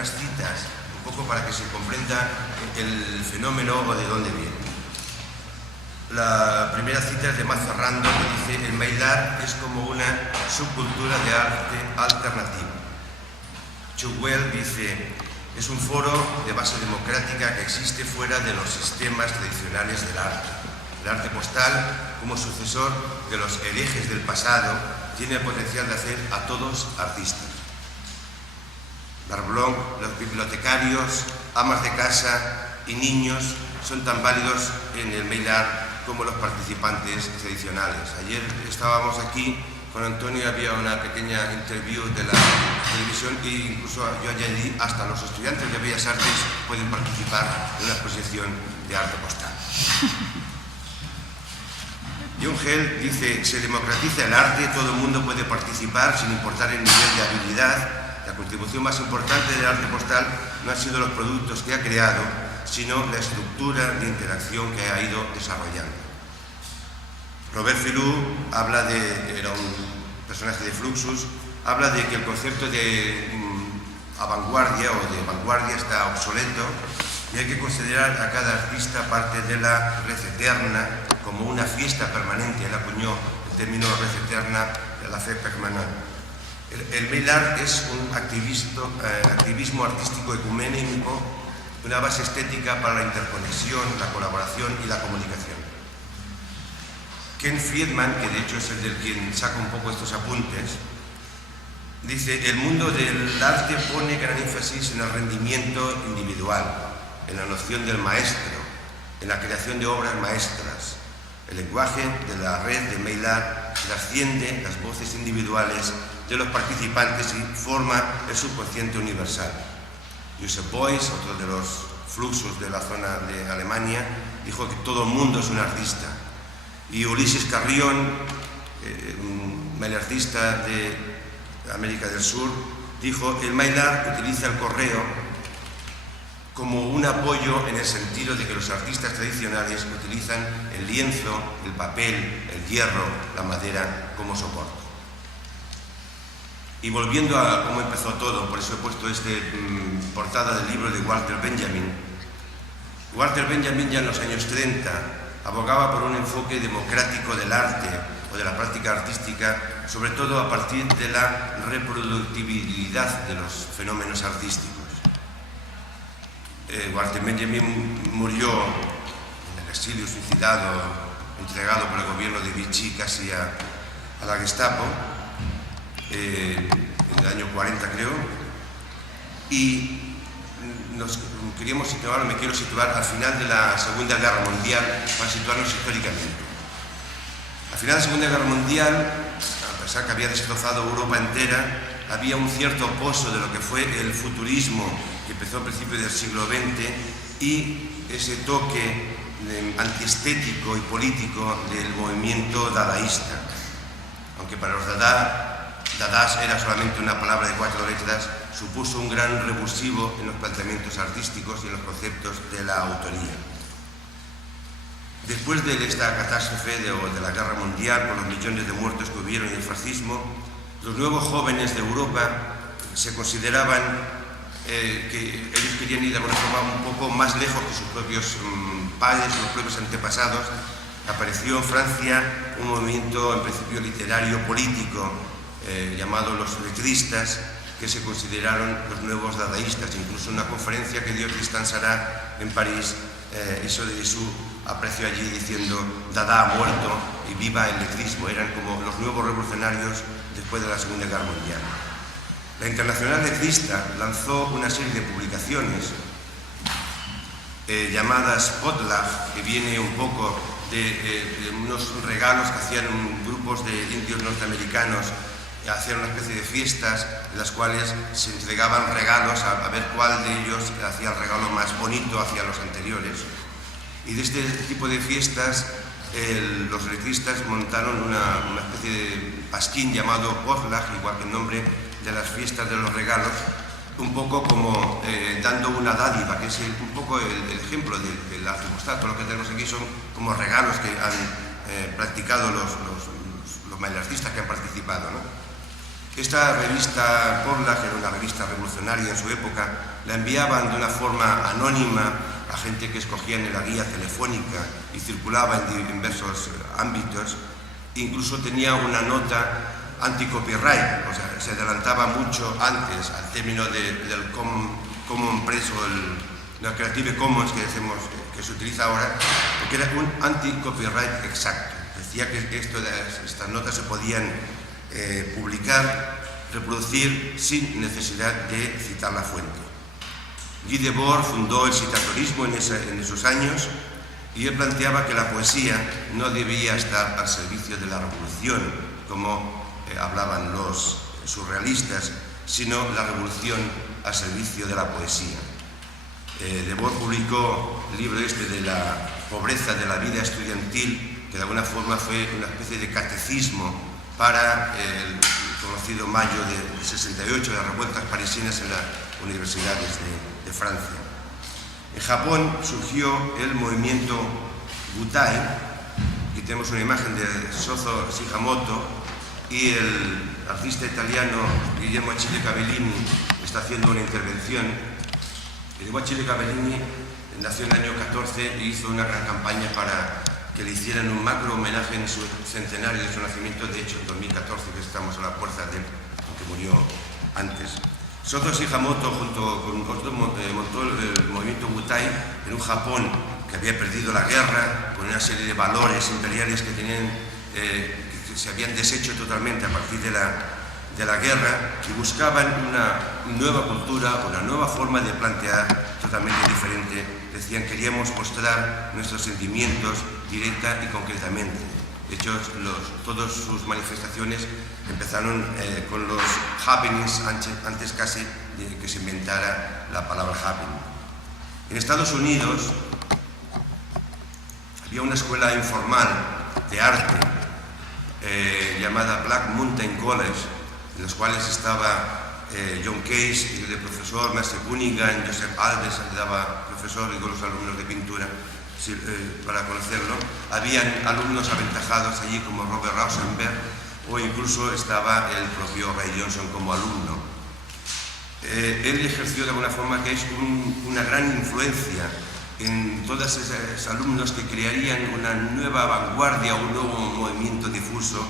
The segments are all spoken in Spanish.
unas citas, un poco para que se comprenda el fenómeno o de dónde viene. La primera cita es de Matt Ferrando, que dice: el mail art es como una subcultura de arte alternativo. Chuck Well dice: es un foro de base democrática que existe fuera de los sistemas tradicionales del arte. El arte postal, como sucesor de los herejes del pasado, tiene el potencial de hacer a todos artistas. Darblon, los bibliotecarios, amas de casa y niños son tan válidos en el mail art como los participantes tradicionales. Ayer estábamos aquí con Antonio, había una pequeña interview de la televisión e incluso yo añadí hasta los estudiantes de Bellas Artes pueden participar en una exposición de arte postal. John Held dice: se democratiza el arte, todo el mundo puede participar sin importar el nivel de habilidad. La contribución más importante del arte postal no han sido los productos que ha creado, sino la estructura de interacción que ha ido desarrollando. Robert Filou habla era un personaje de Fluxus, habla de que el concepto de vanguardia o de vanguardia está obsoleto y hay que considerar a cada artista parte de la res eterna como una fiesta permanente. Él acuñó el término res eterna de la fe permanente. El mail art es un activismo artístico ecuménico, una base estética para la interconexión, la colaboración y la comunicación. Ken Friedman, que de hecho es el del quien saca un poco estos apuntes, dice: el mundo del arte pone gran énfasis en el rendimiento individual, en la noción del maestro, en la creación de obras maestras. El lenguaje de la red de mail art trasciende las voces individuales de los participantes y forma el subconsciente universal. Joseph Beuys, otro de los Fluxus de la zona de Alemania, dijo que todo el mundo es un artista. Y Ulises Carrión, un mail artista de América del Sur, dijo: el mail art utiliza el correo como un apoyo en el sentido de que los artistas tradicionales utilizan el lienzo, el papel, el hierro, la madera como soporte. Y volviendo a cómo empezó todo, por eso he puesto portada del libro de Walter Benjamin. Walter Benjamin ya en los años 30 abogaba por un enfoque democrático del arte o de la práctica artística, sobre todo a partir de la reproductibilidad de los fenómenos artísticos. Walter Benjamin murió en el exilio, suicidado, entregado por el gobierno de Vichy casi a la Gestapo, en el año 40 creo, y me quiero situar al final de la Segunda Guerra Mundial para situarnos históricamente. Al final de la Segunda Guerra Mundial, a pesar que había destrozado Europa entera, había un cierto pozo de lo que fue el futurismo que empezó a principios del siglo XX y ese toque antiestético y político del movimiento dadaísta. Aunque para los dadás era solamente una palabra de 4 letras, supuso un gran revulsivo en los planteamientos artísticos y en los conceptos de la autoría. Después de esta catástrofe de la guerra mundial, por los millones de muertos que hubieron y el fascismo, los nuevos jóvenes de Europa se consideraban que ellos querían ir de alguna forma un poco más lejos que sus propios padres, sus propios antepasados. Apareció en Francia un movimiento en principio literario político llamado los letristas, que se consideraron los nuevos dadaístas. Incluso en una conferencia que dio Tristan Tzara en París, eso de su aprecio allí diciendo: Dada ha muerto y viva el letrismo. Eran como los nuevos revolucionarios después de la Segunda Guerra Mundial. La Internacional Letrista lanzó una serie de publicaciones llamadas Potlatch, que viene un poco de unos regalos que hacían grupos de indios norteamericanos, hacían una especie de fiestas en las cuales se entregaban regalos a ver cuál de ellos hacía el regalo más bonito hacia los anteriores. Y de este tipo de fiestas los letristas montaron una especie de pasquín llamado Potlatch, igual que el nombre de las fiestas de los regalos, un poco como dando una dádiva, que es un poco el ejemplo del arte postal. Todo lo que tenemos aquí son como regalos que han practicado los mailartistas que han participado, ¿no? Esta revista Porla, que era una revista revolucionaria en su época, la enviaban de una forma anónima a gente que escogían en la guía telefónica y circulaba en diversos ámbitos. Incluso tenía una nota anti-copyright, o sea, se adelantaba mucho antes al término del Common Press o la Creative Commons que se utiliza ahora, porque era un anti-copyright exacto. Decía que estas notas se podían publicar, reproducir sin necesidad de citar la fuente. Guy Debord fundó el citatorismo en esos años y él planteaba que la poesía no debía estar al servicio de la revolución, como hablaban los surrealistas, sino la revolución al servicio de la poesía. Debord publicó el libro de la pobreza de la vida estudiantil, que de alguna forma fue una especie de catecismo para el conocido mayo de 68, las revueltas parisinas en las universidades de Francia. En Japón surgió el movimiento Butai. Aquí tenemos una imagen de Sozo Shigemoto y el artista italiano Guillermo Achille Cavellini está haciendo una intervención. Guillermo Achille Cavellini nació en el año 14 e hizo una gran campaña para que le hicieran un macro homenaje en su centenario de su nacimiento, de hecho en 2014, que estamos a la puerta de él, aunque murió antes. Sozo Shigemoto, junto con otros, montó el movimiento Butai en un Japón que había perdido la guerra, con una serie de valores imperiales que se habían deshecho totalmente a partir de la guerra, y buscaban una nueva cultura, una nueva forma de plantear totalmente diferente. Decían, queríamos mostrar nuestros sentimientos directa y concretamente. De hecho, todas sus manifestaciones empezaron con los happenings antes casi de que se inventara la palabra happening. En Estados Unidos había una escuela informal de arte llamada Black Mountain College, en los cuales estaba John Case, el profesor, Merce Cunningham, Joseph Alves, que daba profesor, y con los alumnos de pintura, para conocerlo. Habían alumnos aventajados allí como Robert Rauschenberg, o incluso estaba el propio Ray Johnson como alumno. Él ejerció de alguna forma que es una gran influencia en todos esos alumnos que crearían una nueva vanguardia, un nuevo movimiento difuso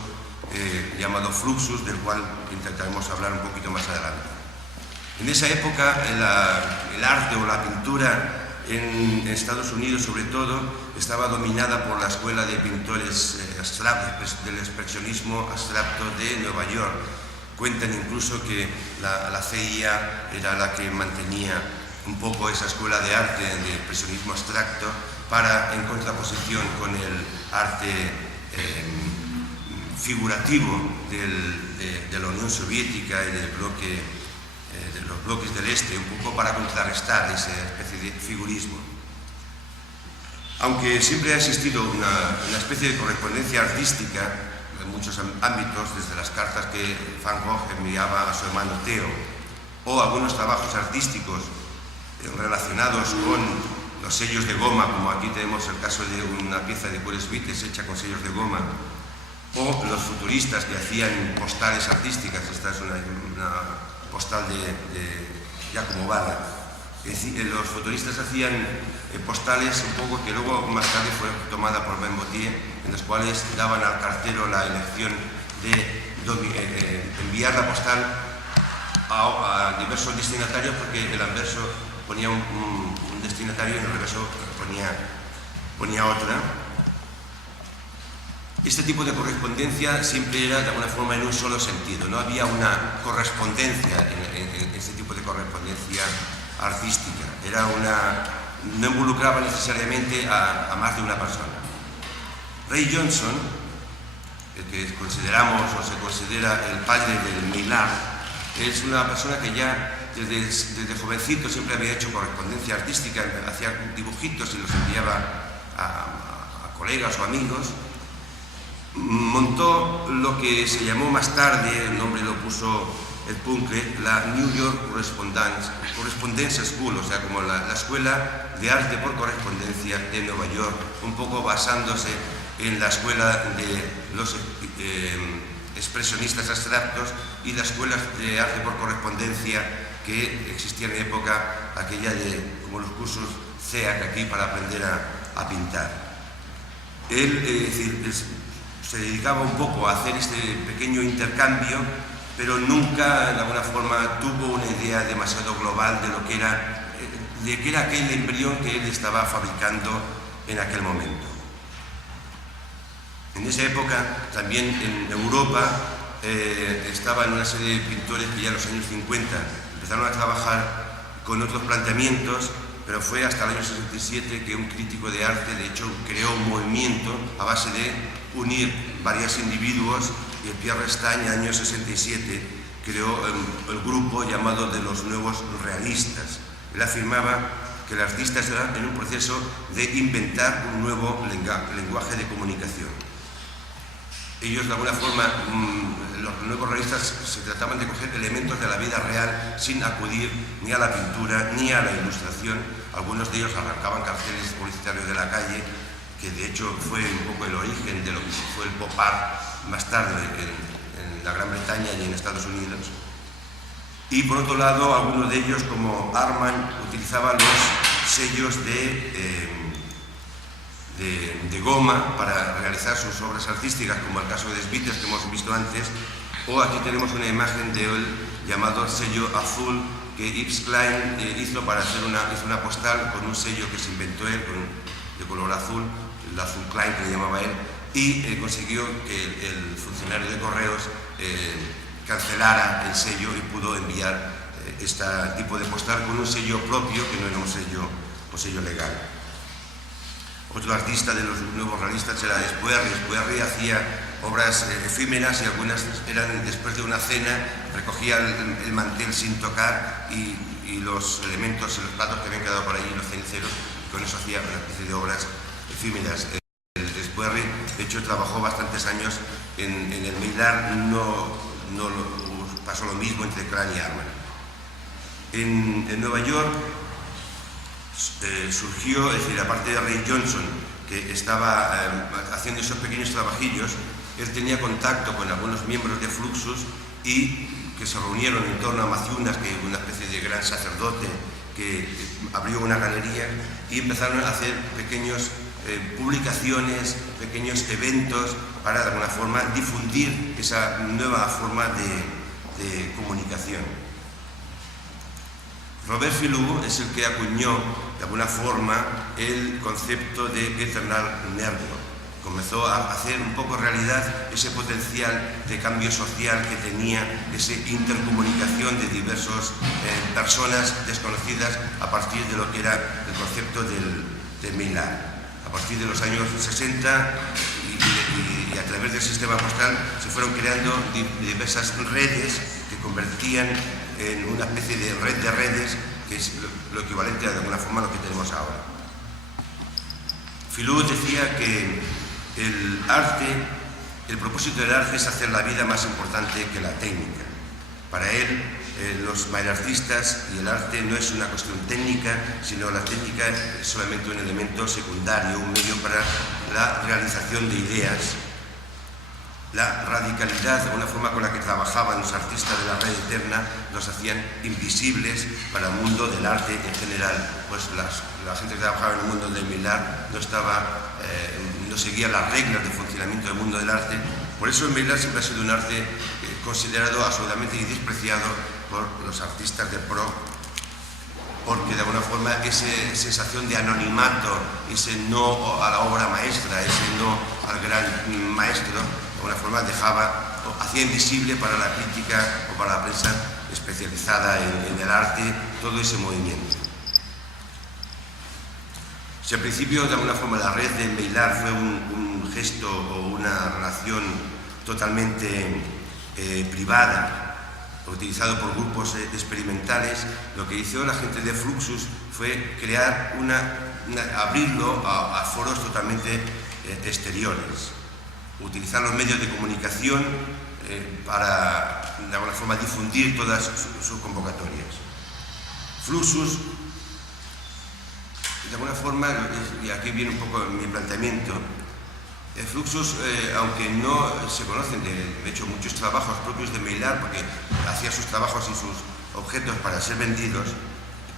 llamado Fluxus, del cual intentaremos hablar un poquito más adelante. En esa época el arte o la pintura en Estados Unidos, sobre todo, estaba dominada por la escuela de pintores abstractos, del expresionismo abstracto de Nueva York. Cuentan incluso que la CIA era la que mantenía un poco esa escuela de arte de expresionismo abstracto en contraposición con el arte figurativo de la Unión Soviética y de los bloques del Este, un poco para contrarrestar esa especie de figurismo. Aunque siempre ha existido una especie de correspondencia artística en muchos ámbitos, desde las cartas que Van Gogh enviaba a su hermano Theo, o algunos trabajos artísticos relacionados con los sellos de goma, como aquí tenemos el caso de una pieza de Cuores Vites hecha con sellos de goma, o los futuristas que hacían postales artísticas. Esta es una postal de Giacomo Balla. Los futuristas hacían postales un poco que luego más tarde fue tomada por Ben Botier, en las cuales daban al cartero la elección de enviar la postal a diversos destinatarios, porque el anverso ponía un destinatario y en el reverso ponía otra. Este tipo de correspondencia siempre era de alguna forma en un solo sentido, no había una correspondencia en este tipo de correspondencia artística, no involucraba necesariamente a más de una persona. Ray Johnson, el que consideramos o se considera el padre del mail art, es una persona que ya desde jovencito siempre había hecho correspondencia artística, hacía dibujitos y los enviaba a colegas o amigos. Montó lo que se llamó más tarde, el nombre lo puso el Punke, la New York Correspondence School, o sea, como la escuela de arte por correspondencia de Nueva York, un poco basándose en la escuela de los expresionistas abstractos y las escuelas de arte por correspondencia que existían en época aquella de como los cursos CEAC aquí para aprender a pintar. Él se dedicaba un poco a hacer este pequeño intercambio, pero nunca de alguna forma tuvo una idea demasiado global de qué era aquel embrión que él estaba fabricando en aquel momento. En esa época, también en Europa, estaban una serie de pintores que ya en los años 50 empezaron a trabajar con otros planteamientos, pero fue hasta el año 67 que un crítico de arte, de hecho, creó un movimiento a base de unir varios individuos, y Pierre Restagne, en el año 67, creó el grupo llamado de los nuevos realistas. Él afirmaba que el artista está en un proceso de inventar un nuevo lenguaje de comunicación. Ellos, de alguna forma, los nuevos realistas se trataban de coger elementos de la vida real sin acudir ni a la pintura ni a la ilustración. Algunos de ellos arrancaban carteles publicitarios de la calle, que de hecho fue un poco el origen de lo que fue el pop art más tarde en la Gran Bretaña y en Estados Unidos. Y por otro lado, algunos de ellos, como Armand, utilizaban los sellos de goma para realizar sus obras artísticas, como el caso de Sbitters que hemos visto antes, o aquí tenemos una imagen de él llamado sello azul que Yves Klein hizo para hacer una postal con un sello que se inventó él de color azul, el azul Klein que le llamaba él, y consiguió que el funcionario de correos cancelara el sello y pudo enviar este tipo de postal con un sello propio que no era un sello legal. Otro artista de los nuevos realistas era Spuerri. Spuerri hacía obras efímeras y algunas eran después de una cena, recogía el mantel sin tocar y los elementos, los platos que habían quedado por ahí, los ceniceros, y con eso hacía una especie de obras efímeras. Spuerri, de hecho, trabajó bastantes años en el Meillar, pasó lo mismo entre Klein y Armand. En Nueva York surgió, es decir, aparte de Ray Johnson, que estaba haciendo esos pequeños trabajillos, él tenía contacto con algunos miembros de Fluxus y que se reunieron en torno a Maciunas, que es una especie de gran sacerdote que abrió una galería, y empezaron a hacer pequeños publicaciones, pequeños eventos para de alguna forma difundir esa nueva forma de comunicación. Robert Filou es el que acuñó de alguna forma el concepto de Eternal Nervo. Comenzó a hacer un poco realidad ese potencial de cambio social que tenía, esa intercomunicación de diversas personas desconocidas a partir de lo que era el concepto de Meillar. A partir de los años 60 y a través del sistema postal se fueron creando diversas redes que convertían en una especie de red de redes, que es lo equivalente a de alguna forma a lo que tenemos ahora. Filou decía que el propósito del arte es hacer la vida más importante que la técnica. Para él, los mailartistas y el arte no es una cuestión técnica, sino la técnica es solamente un elemento secundario, un medio para la realización de ideas. La radicalidad, de alguna forma con la que trabajaban los artistas de la red eterna, los hacían invisibles para el mundo del arte en general. Pues la gente que trabajaba en el mundo del Meillar no seguía las reglas de funcionamiento del mundo del arte. Por eso el Meillar siempre ha sido un arte considerado absolutamente despreciado por los artistas de pro, porque de alguna forma esa sensación de anonimato, ese no a la obra maestra, ese no al gran maestro, de alguna forma hacía invisible para la crítica o para la prensa especializada en el arte todo ese movimiento. Si al principio de alguna forma la red de Meillar fue un gesto o una relación totalmente privada, utilizado por grupos experimentales, lo que hizo la gente de Fluxus fue crear abrirlo a foros totalmente exteriores, utilizar los medios de comunicación para de alguna forma difundir todas sus convocatorias. Fluxus, de alguna forma, y aquí viene un poco mi planteamiento, Fluxus, aunque no se conocen, de hecho, muchos trabajos propios de Maillard, porque hacía sus trabajos y sus objetos para ser vendidos,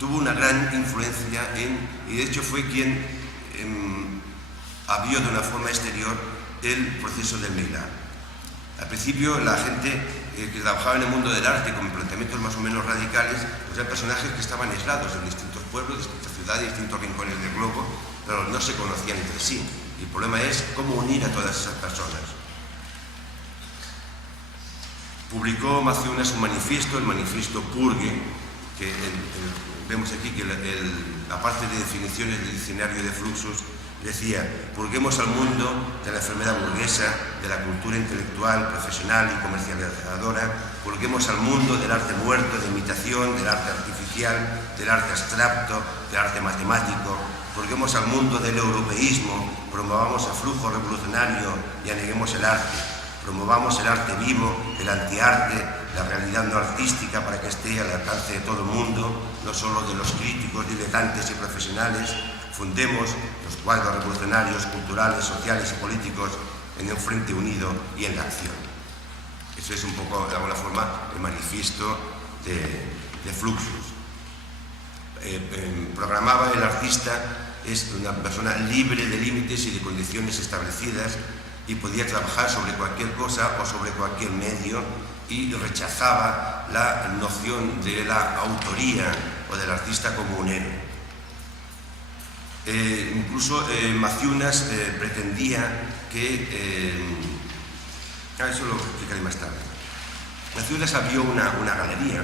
tuvo una gran influencia y de hecho fue quien abrió de una forma exterior el proceso de Maillard. Al principio, la gente que trabajaba en el mundo del arte con planteamientos más o menos radicales, pues eran personajes que estaban aislados en distintos pueblos, distintas ciudades, distintos rincones del globo, pero no se conocían entre sí. Y el problema es cómo unir a todas esas personas. Publicó Maciunas un manifiesto, el manifiesto Purgue, que vemos aquí que aparte de definiciones del diccionario de Fluxus, decía: purguemos al mundo de la enfermedad burguesa, de la cultura intelectual, profesional y comercializadora, purguemos al mundo del arte muerto, de imitación, del arte artificial, del arte abstracto, del arte matemático, purguemos al mundo del europeísmo, promovamos el flujo revolucionario y aneguemos el arte, promovamos el arte vivo, el antiarte, la realidad no artística para que esté al alcance de todo el mundo, no solo de los críticos, diletantes y profesionales. Fundemos los cuadros revolucionarios, culturales, sociales y políticos en un frente unido y en la acción. Eso es un poco, de alguna forma, el manifiesto de Fluxus. Programaba el artista, es una persona libre de límites y de condiciones establecidas y podía trabajar sobre cualquier cosa o sobre cualquier medio y rechazaba la noción de la autoría o del artista como un héroe. Incluso Maciunas pretendía que... eso lo explicaré más tarde. Maciunas abrió una galería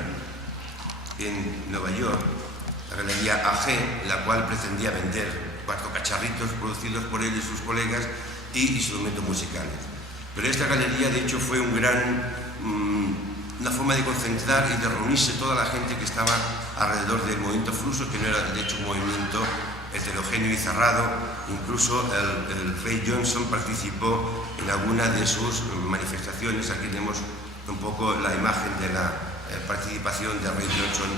en Nueva York, la galería AG, la cual pretendía vender 4 cacharritos producidos por él y sus colegas y instrumentos musicales. Pero esta galería, de hecho, fue una forma de concentrar y de reunirse toda la gente que estaba alrededor del movimiento Fluxus, que no era, de hecho, un movimiento heterogéneo y cerrado. Incluso el Ray Johnson participó en alguna de sus manifestaciones. Aquí tenemos un poco la imagen de la participación de Ray Johnson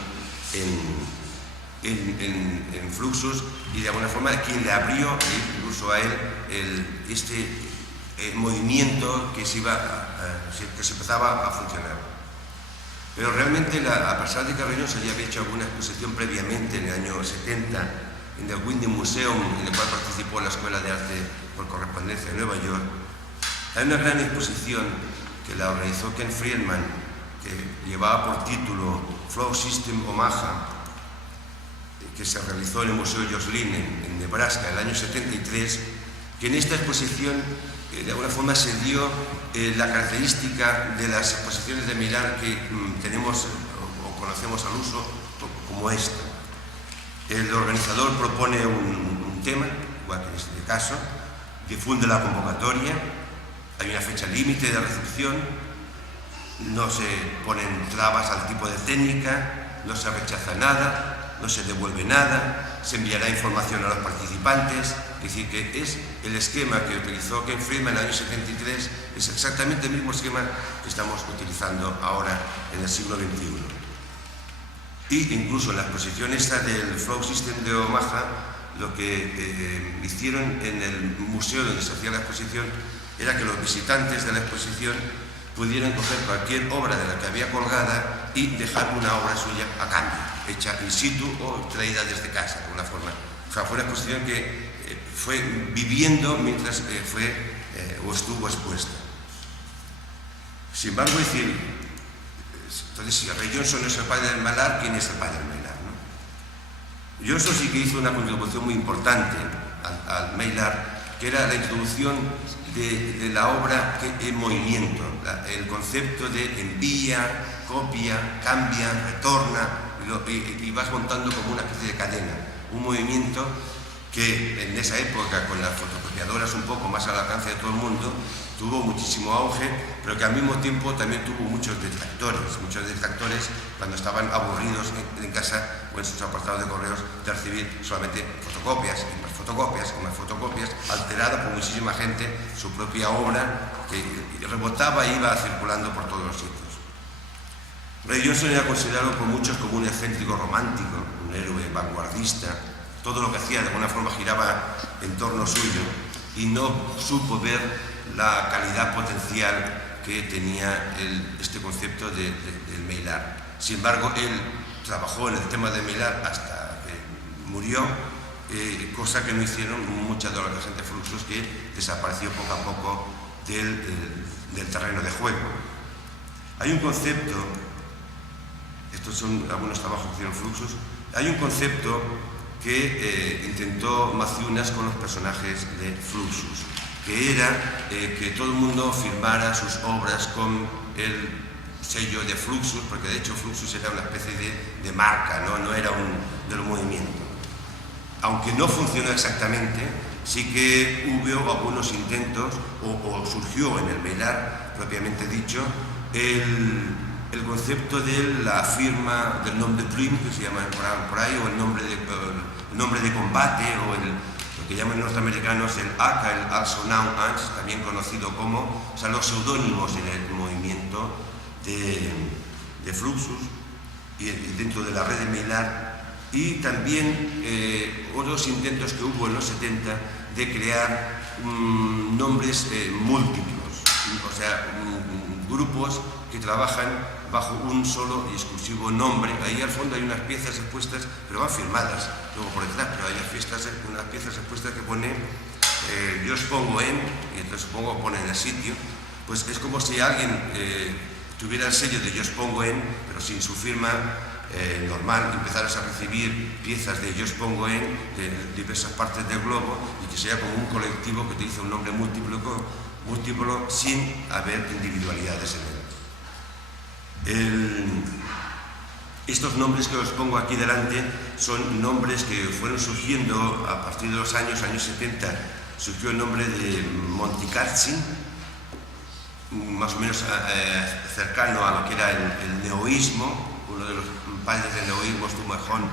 en Fluxus, y de alguna forma quien le abrió incluso a él este movimiento que se empezaba a funcionar. Pero realmente, a pesar de que Ray Johnson ya había hecho alguna exposición previamente en el año 70 en el Whitney Museum, en el cual participó la Escuela de Arte por Correspondencia de Nueva York, hay una gran exposición que la organizó Ken Friedman, que llevaba por título Flow System Omaha, que se realizó en el Museo Joslin en Nebraska en el año 73, que en esta exposición de alguna forma se dio la característica de las exposiciones de Maillard que tenemos o conocemos al uso como esta. El organizador propone un tema, igual que en este caso, difunde la convocatoria, hay una fecha límite de recepción, no se ponen trabas al tipo de técnica, no se rechaza nada, no se devuelve nada, se enviará información a los participantes. Es decir, que es el esquema que utilizó Ken Friedman en el año 73, es exactamente el mismo esquema que estamos utilizando ahora en el siglo XXI. Y incluso en la exposición esta del Flow System de Omaha, lo que hicieron en el museo donde se hacía la exposición era que los visitantes de la exposición pudieran coger cualquier obra de la que había colgada y dejar una obra suya a cambio, hecha in situ o traída desde casa, de alguna forma. O sea, fue una exposición que fue viviendo mientras o estuvo expuesta. Sin embargo, decir, entonces, si Ray Johnson no es el padre del Maillard, ¿quién es el padre del Maillard, no? Johnson sí que hizo una contribución muy importante al Maillard, que era la introducción de la obra en movimiento, el concepto de envía, copia, cambia, retorna, y vas montando como una especie de cadena, un movimiento que en esa época, con las fotocopiadoras un poco más al alcance de todo el mundo, tuvo muchísimo auge, pero que al mismo tiempo también tuvo muchos detractores cuando estaban aburridos en casa o en sus apartados de correos de recibir solamente fotocopias y más fotocopias y más fotocopias, alterada por muchísima gente su propia obra, que rebotaba e iba circulando por todos los sitios. Ray Johnson era considerado por muchos como un excéntrico romántico, un héroe vanguardista. Todo lo que hacía de alguna forma giraba en torno suyo, y no supo ver la calidad potencial que tenía este concepto del mail art. Sin embargo, él trabajó en el tema de mail art hasta que murió, cosa que no hicieron muchas de las gente Fluxus, que desapareció poco a poco del terreno de juego. Hay un concepto, estos son algunos trabajos que hicieron Fluxus, hay un concepto que intentó Maciunas con los personajes de Fluxus, que era que todo el mundo firmara sus obras con el sello de Fluxus, porque de hecho Fluxus era una especie de marca, no era del movimiento. Aunque no funcionó exactamente, sí que hubo algunos intentos, o surgió en el mail art, propiamente dicho, el concepto de la firma del nom de plume, que se llama por ahí, o el nombre de combate, o lo que llaman los norteamericanos el ACA, el Also Now Ans, también conocido como, o sea, los seudónimos en el movimiento de Fluxus y dentro de la red de mail art. Y también otros intentos que hubo en los 70 de crear nombres múltiplos, o sea, grupos que trabajan bajo un solo y exclusivo nombre. Ahí al fondo hay unas piezas expuestas, pero van firmadas, luego por detrás, pero hay unas piezas expuestas que pone yo os pongo en, y entonces supongo pone en el sitio, pues es como si alguien tuviera el sello de yo os pongo en, pero sin su firma normal, empezaras a recibir piezas de yo os pongo en de diversas partes del globo, y que sea como un colectivo que utiliza un nombre múltiplo sin haber individualidades en él. Estos nombres que os pongo aquí delante son nombres que fueron surgiendo a partir de los años 70. Surgió el nombre de Monticazzi, más o menos cercano a lo que era el neoísmo. Uno de los padres del neoísmo, Stummerhorn,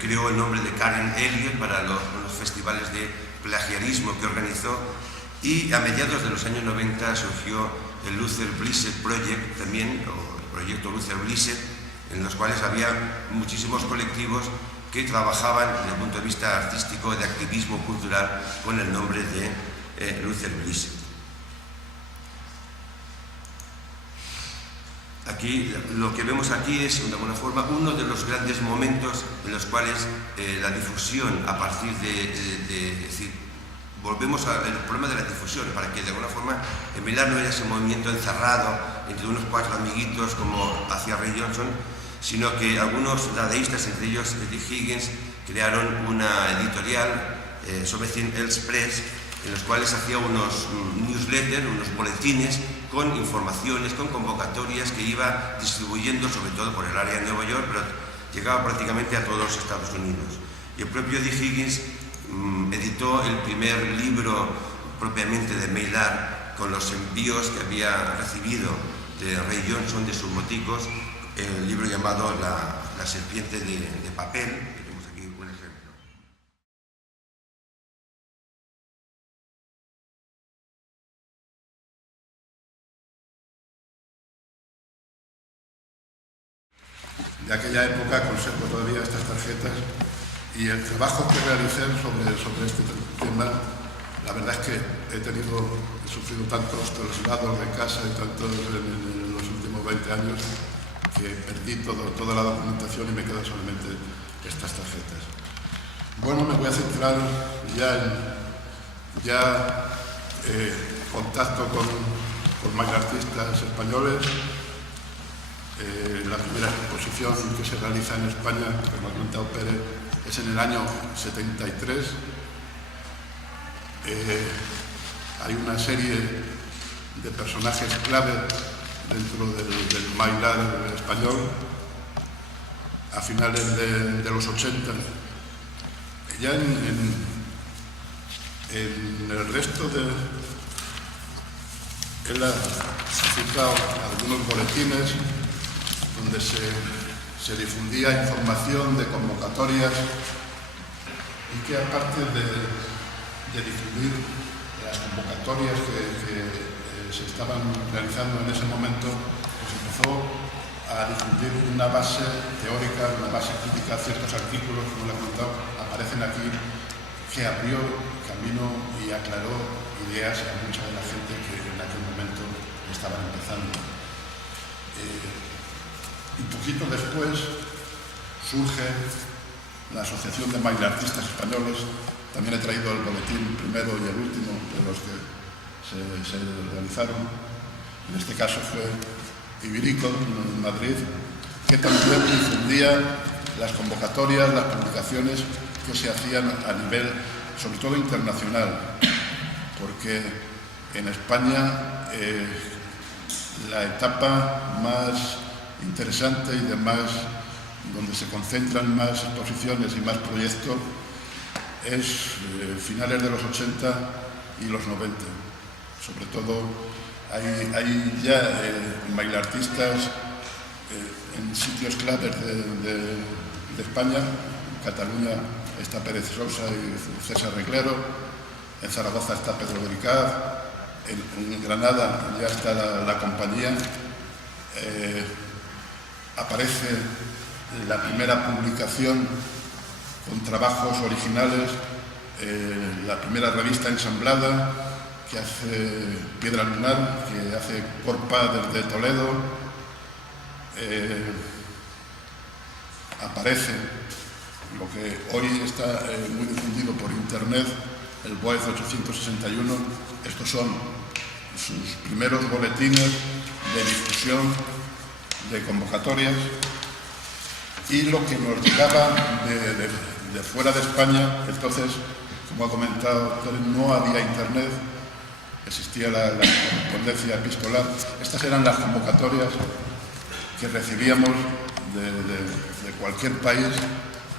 creó el nombre de Karen Elliott para los festivales de plagiarismo que organizó, y a mediados de los años 90 surgió el Luther Blissett Project también, o el proyecto Luther Blissett, en los cuales había muchísimos colectivos que trabajaban desde el punto de vista artístico, de activismo cultural, con el nombre de Luther Blissett. Aquí, lo que vemos aquí es, de alguna forma, uno de los grandes momentos en los cuales la difusión, a partir es decir, volvemos al problema de la difusión, para que de alguna forma el mail art no era ese movimiento encerrado entre unos 4 amiguitos como hacía Ray Johnson, sino que algunos dadaístas, entre ellos Eddie Higgins, crearon una editorial, Soviet Express, en los cuales hacía unos newsletters, unos boletines con informaciones, con convocatorias que iba distribuyendo sobre todo por el área de Nueva York, pero llegaba prácticamente a todos los Estados Unidos. Y el propio Eddie Higgins editó el primer libro propiamente de mail art, con los envíos que había recibido de Ray Johnson, de sus moticos, el libro llamado La serpiente de papel. Tenemos aquí un ejemplo. De aquella época conservo todavía estas tarjetas, y el trabajo que realicé sobre este tema, la verdad es que he sufrido tantos traslados de casa y tantos en los últimos 20 años, que perdí toda la documentación y me quedan solamente estas tarjetas. Bueno, me voy a centrar en contacto con más artistas españoles. La primera exposición que se realiza en España, como ha comentado Pérez, es en el año 73. Hay una serie de personajes clave dentro del mail art español a finales de los 80. Ya en el resto él ha citado algunos boletines donde se difundía información de convocatorias, y que aparte de difundir las convocatorias que se estaban realizando en ese momento, pues empezó a difundir una base teórica, una base crítica, ciertos artículos, como le he contado, aparecen aquí, que abrió camino y aclaró ideas a mucha de la gente que en aquel momento estaban empezando. Un poquito después surge la Asociación de Bailartistas Españoles. También he traído el boletín primero y el último de los que se realizaron. En este caso fue Ibirico, en Madrid, que también difundía las convocatorias, las publicaciones que se hacían a nivel, sobre todo internacional, porque en España la etapa más interesante y demás, donde se concentran más exposiciones y más proyectos, es finales de los 80 y los 90. Sobre todo hay ya bailartistas en sitios claves de España. En Cataluña está Pérez Sosa y César Reglero, en Zaragoza está Pedro Bericaz, en Granada ya está la compañía. Aparece la primera publicación con trabajos originales, la primera revista ensamblada que hace Piedra Lunar, que hace Corpa desde Toledo. Aparece lo que hoy está muy difundido por internet, el BOEZ 861. Estos son sus primeros boletines de difusión de convocatorias, y lo que nos llegaba de fuera de España. Entonces, como ha comentado, no había internet, existía la correspondencia epistolar. Estas eran las convocatorias que recibíamos de cualquier país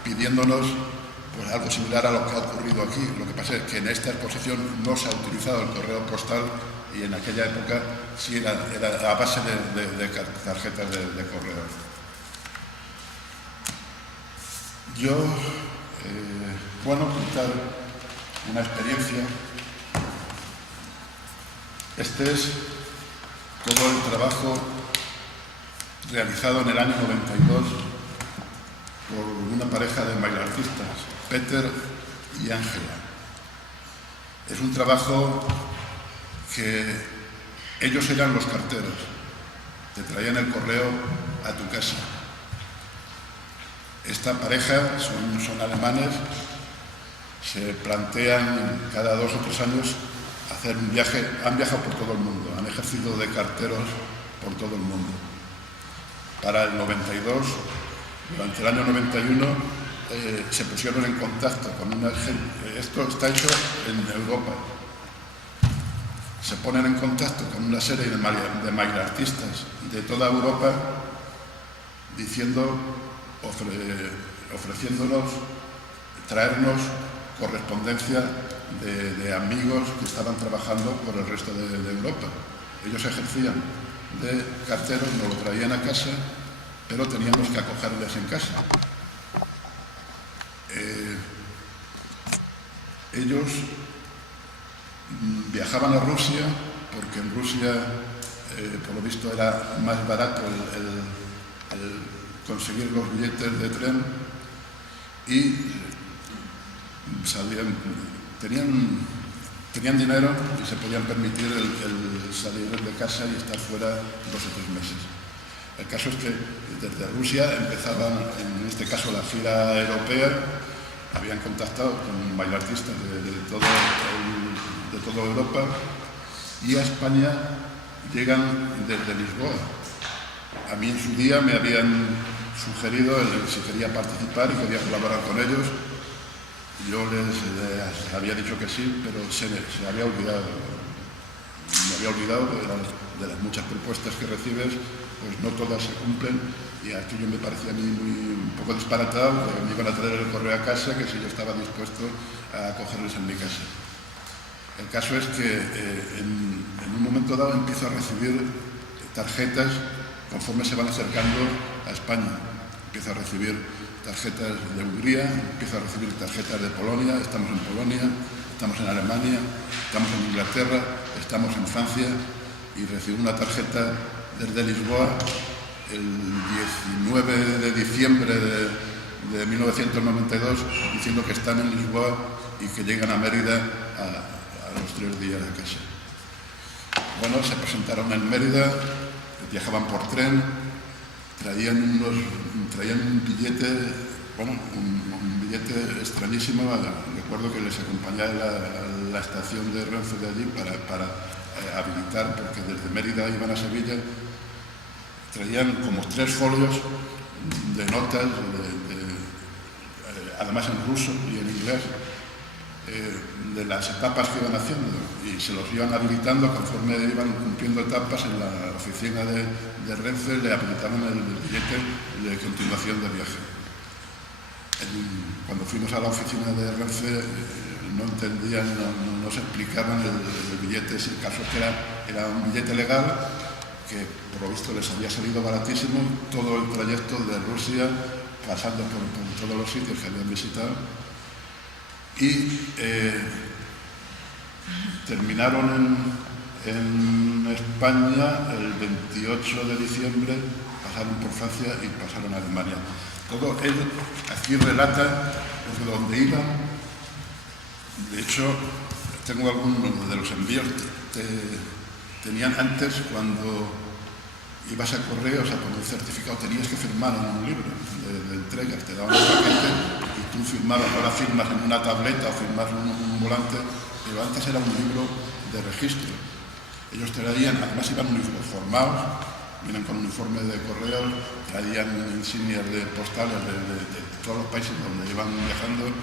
pidiéndonos pues algo similar a lo que ha ocurrido aquí. Lo que pasa es que en esta exposición no se ha utilizado el correo postal, y en aquella época sí era a base de tarjetas de correo. Yo, contar una experiencia. Este es todo el trabajo realizado en el año 92 por una pareja de bailartistas, Peter y Ángela. Es un trabajo que ellos eran los carteros, te traían el correo a tu casa. Esta pareja son alemanes, se plantean cada 2 o 3 años hacer un viaje. Han viajado por todo el mundo, han ejercido de carteros por todo el mundo. Para el 92, durante el año 91, se pusieron en contacto con una gente. Esto está hecho en Europa. Se ponen en contacto con una serie de bailartistas de toda Europa ofreciéndonos traernos correspondencia de amigos que estaban trabajando por el resto de Europa. Ellos ejercían de carteros, nos lo traían a casa, pero teníamos que acogerles en casa. Ellos viajaban a Rusia porque en Rusia, por lo visto, era más barato el conseguir los billetes de tren, y tenían dinero y se podían permitir el salir de casa y estar fuera 2 o 3 meses. El caso es que desde Rusia empezaban, en este caso, la gira europea. Habían contactado con bailartistas de toda Europa, y a España llegan desde Lisboa. A mí en su día me habían sugerido si quería participar y quería colaborar con ellos. Yo les había dicho que sí, pero se había olvidado. Me había olvidado de las muchas propuestas que recibes, pues no todas se cumplen, y aquello me parecía a mí un poco disparatado, que me iban a traer el correo a casa, que si yo estaba dispuesto a acogerles en mi casa. El caso es que en un momento dado empiezo a recibir tarjetas conforme se van acercando a España. Empiezo a recibir tarjetas de Hungría, empiezo a recibir tarjetas de Polonia. Estamos en Polonia, estamos en Alemania, estamos en Inglaterra, estamos en Francia, y recibo una tarjeta desde Lisboa el 19 de diciembre de 1992 diciendo que están en Lisboa y que llegan a Mérida a los 3 días a casa. Bueno, se presentaron en Mérida, viajaban por tren, traían un billete, bueno, un billete extrañísimo. Recuerdo que les acompañaba a la estación de Renfe de allí para habilitar, porque desde Mérida iban a Sevilla. Traían como 3 folios de notas, además en ruso y en inglés, de las etapas que iban haciendo, y se los iban habilitando conforme iban cumpliendo etapas. En la oficina de Renfe le habilitaban el billete de continuación de viaje. Cuando fuimos a la oficina de Renfe no entendían, no se explicaban el billete. El caso es que era un billete legal que por lo visto les había salido baratísimo todo el trayecto de Rusia, pasando por todos los sitios que habían visitado. Y terminaron en España el 28 de diciembre, pasaron por Francia y pasaron a Alemania. Todo él aquí relata desde dónde iban. De hecho, tengo algunos de los envíos. Tenían antes, cuando ibas a correos a poner certificado, tenías que firmar en un libro de entrega, te daban un paquete y tú firmabas. Ahora firmas en una tableta o firmas en un volante, pero antes era un libro de registro. Ellos traían, además iban uniformados, vienen con uniforme de correos, traían insignias de postales de todos los países donde iban viajando,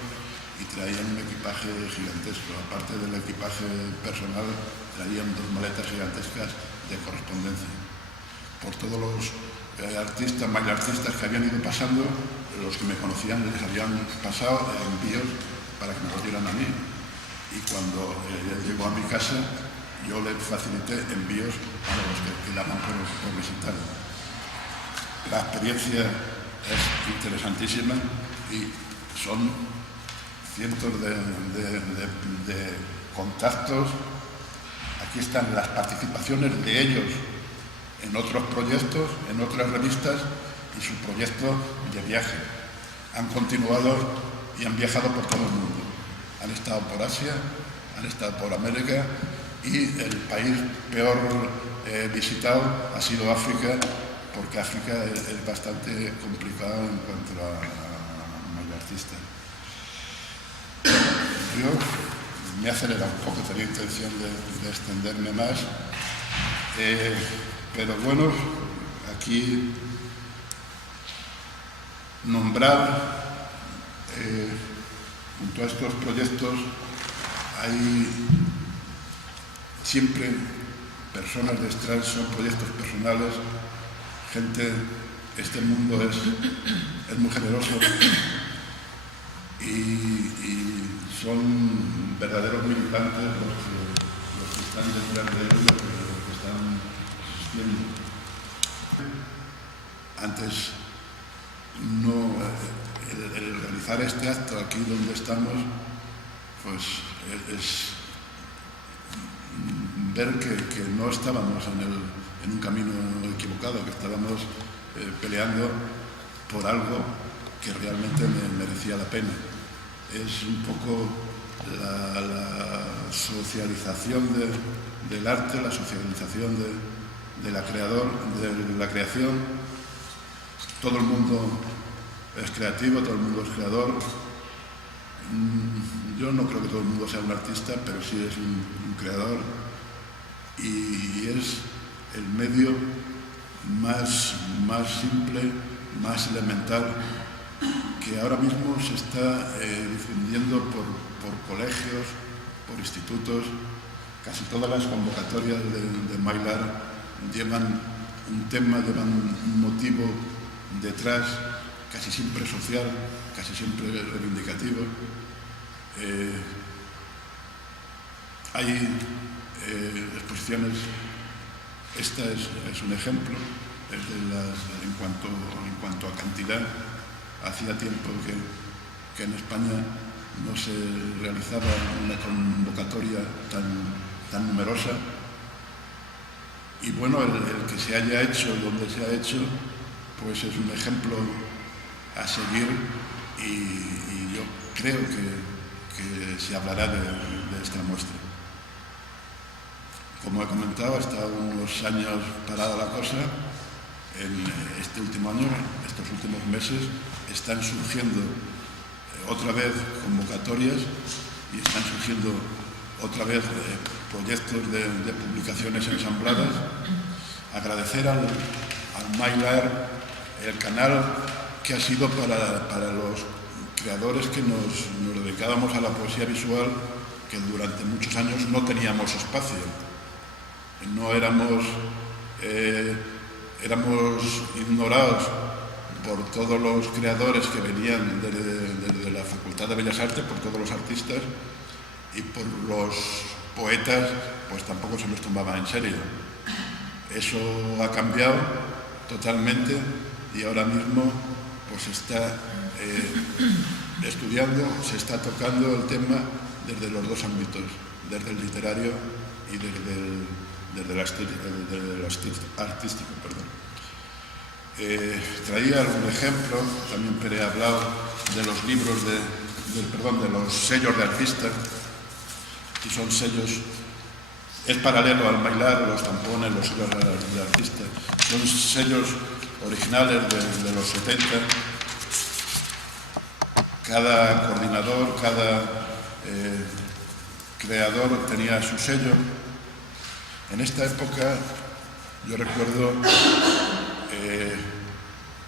y traían un equipaje gigantesco. Aparte del equipaje personal, traían 2 maletas gigantescas de correspondencia. Por todos los artistas, artistas que habían ido pasando, los que me conocían les habían pasado envíos para que me los dieran a mí. Y cuando él llegó a mi casa, yo le facilité envíos para los que quedaban por visitar. La experiencia es interesantísima y son cientos de contactos. Aquí están las participaciones de ellos en otros proyectos, en otras revistas, y su proyecto de viaje. Han continuado y han viajado por todo el mundo. Han estado por Asia, han estado por América, y el país peor visitado ha sido África, porque África es bastante complicado en cuanto a artistas. Yo me he acelerado un poco, tenía intención de extenderme más, pero bueno, aquí nombrar junto a estos proyectos hay siempre personas detrás, son proyectos personales, gente. Este mundo es muy generoso y son verdaderos militantes los que están detrás de ellos, los que están asistiendo. Antes, el realizar este acto aquí donde estamos, pues es ver que no estábamos en un camino equivocado, que estábamos peleando por algo que realmente me merecía la pena. Es un poco la socialización del arte, la socialización de la creación. Todo el mundo es creativo, todo el mundo es creador. Yo no creo que todo el mundo sea un artista, pero sí es un creador, y es el medio más simple, más elemental, que ahora mismo se está difundiendo por colegios, por institutos. Casi todas las convocatorias de Mylar llevan un tema, llevan un motivo detrás, casi siempre social, casi siempre reivindicativo. Hay exposiciones, esta es un ejemplo, en cuanto a cantidad. Hacía tiempo que en España no se realizaba una convocatoria tan numerosa, y bueno, el que se haya hecho donde se ha hecho, pues es un ejemplo a seguir y yo creo que se hablará de esta muestra. Como he comentado, ha estado unos años parada la cosa. En este último año, estos últimos meses, están surgiendo otra vez convocatorias y están surgiendo otra vez proyectos de publicaciones ensambladas. Agradecer al MyLar el canal que ha sido para los creadores que nos dedicábamos a la poesía visual, que durante muchos años no teníamos espacio. No éramos ignorados por todos los creadores que venían desde la Facultad de Bellas Artes, por todos los artistas, y por los poetas, pues tampoco se nos tomaba en serio. Eso ha cambiado totalmente y ahora mismo pues se está estudiando, se está tocando el tema desde los dos ámbitos, desde el literario y desde el artístico. Traía algún ejemplo, también Pere ha hablado de los libros de los sellos de artistas, que son sellos, es paralelo al MyLar, los tampones, los sellos de artistas, son sellos originales de los 70. Cada coordinador, cada creador tenía su sello. En esta época, yo recuerdo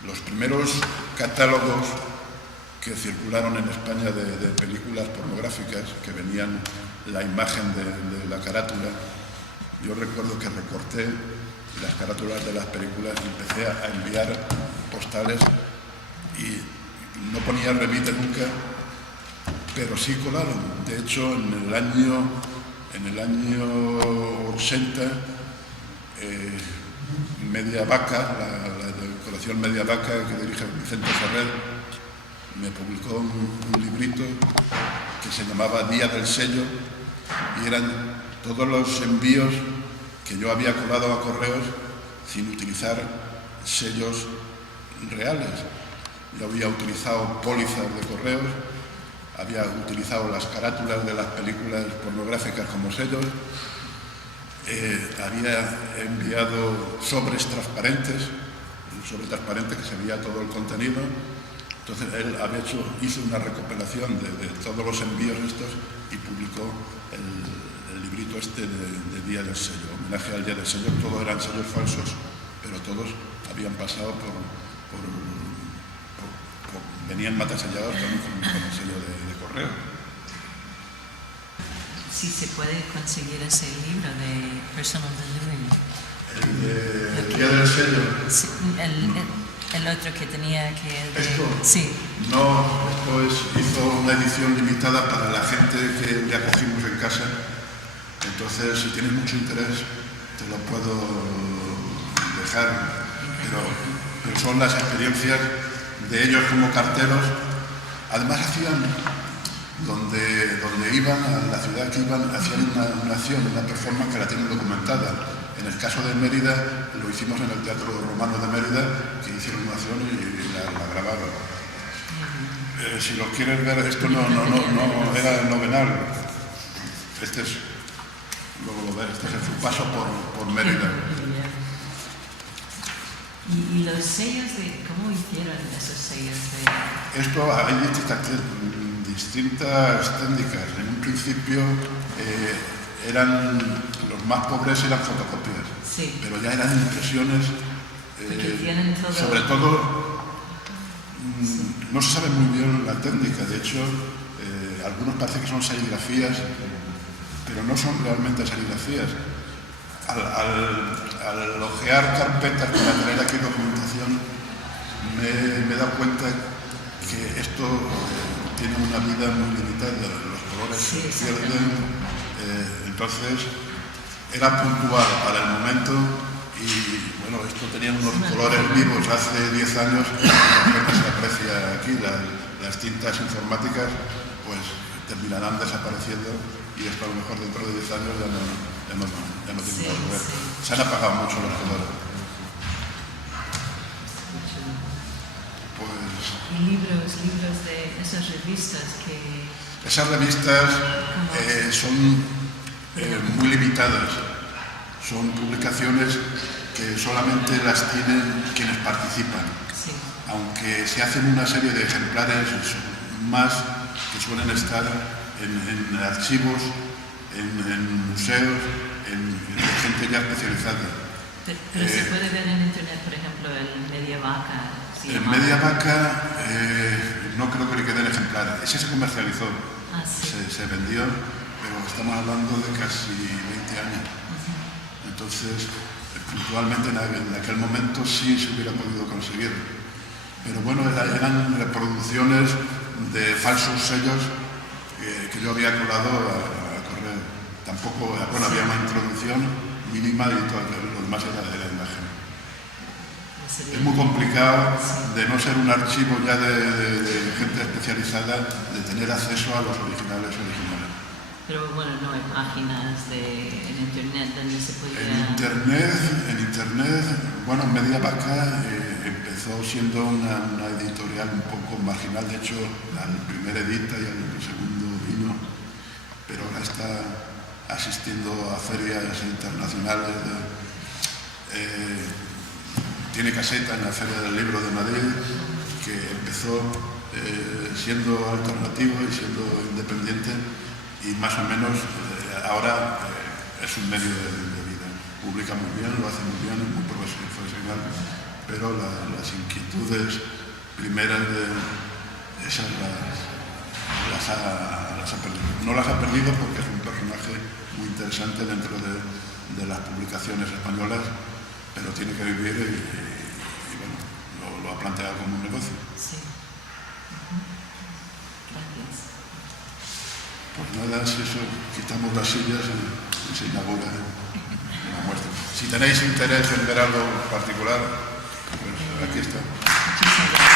los primeros catálogos que circularon en España de películas pornográficas, que venían la imagen de la carátula. Yo recuerdo que recorté las carátulas de las películas y empecé a enviar postales y no ponía revite nunca, pero sí colaron. De hecho, en el año 80, Media Vaca, la colección Media Vaca que dirige Vicente Ferrer, me publicó un librito que se llamaba Día del Sello y eran todos los envíos que yo había colado a correos sin utilizar sellos reales. Yo había utilizado pólizas de correos, había utilizado las carátulas de las películas pornográficas como sellos, había enviado sobres transparentes, un sobre transparente que se veía todo el contenido. Entonces él hizo una recopilación de todos los envíos estos y publicó el librito este de Día del Sello, homenaje al Día del Sello. Todos eran sellos falsos, pero todos habían pasado venían matasellados también con el sello de correo. Sí, se puede conseguir ese libro de Personal Delivery. El Día del Sello. Sí, el otro que tenía que... ¿Esto? Sí. No, esto hizo una edición limitada para la gente que le acogimos en casa. Entonces, si tienes mucho interés, te lo puedo dejar. Pero son las experiencias de ellos como carteros. Además hacían, donde iban, a la ciudad que iban, hacían una acción, una performance que la tienen documentada. En el caso de Mérida, lo hicimos en el Teatro Romano de Mérida, que hicieron una acción y la grabaron. Si lo quieres ver, esto no era novenal. Este es, luego lo ves, este es su paso por Mérida. ¿Y los sellos cómo hicieron esos sellos de...? Esto hay distintas técnicas. En un principio los más pobres eran fotocopias, sí, pero ya eran impresiones. Sobre todo, no se sabe muy bien la técnica. De hecho, algunos parece que son serigrafías, pero no son realmente serigrafías. Al ojear carpetas para tener aquí documentación, me he dado cuenta que esto tiene una vida muy limitada. Los colores se pierden. Entonces, era puntual para el momento y, bueno, esto tenía unos colores vivos hace 10 años, apenas se aprecia aquí. Las tintas informáticas, pues, terminarán desapareciendo y esto a lo mejor dentro de 10 años ya no tiene nada que ver. Se han apagado mucho los colores. Pues Y libros de esas revistas que... Esas revistas son muy limitadas, son publicaciones que solamente las tienen quienes participan, Sí. aunque se hacen una serie de ejemplares más que suelen estar en archivos, en museos, en gente ya especializada. Pero se puede ver en internet, por ejemplo, el Media Vaca. El Media Vaca no creo que le quede el ejemplar. Ese se comercializó, Sí. se vendió, pero estamos hablando de casi 20 años. Entonces, puntualmente en aquel momento sí se hubiera podido conseguir. Pero bueno, eran reproducciones de falsos sellos que yo había colado a correo. Tampoco, bueno, había una introducción mínima y todo lo demás era de la imagen. Es muy complicado, de no ser un archivo ya de gente especializada, de tener acceso a los originales. Pero bueno, no hay páginas en internet donde se pudiera... En internet, bueno, Media Vaca empezó siendo una editorial un poco marginal. De hecho, al primer edita y al segundo vino, pero ahora está asistiendo a ferias internacionales. Tiene caseta en la Feria del Libro de Madrid, que empezó siendo alternativo y siendo independiente, y más o menos ahora es un medio de vida. Publica muy bien, lo hace muy bien, es muy profesional, pero las inquietudes primeras de esas las ha perdido. No las ha perdido porque es un personaje muy interesante dentro de las publicaciones españolas, pero tiene que vivir y bueno, lo ha planteado como un negocio. Sí. Gracias. Pues nada, si eso, quitamos las sillas y se inaugura una muestra. Si tenéis interés en ver algo particular, pues aquí está. Muchísimas gracias.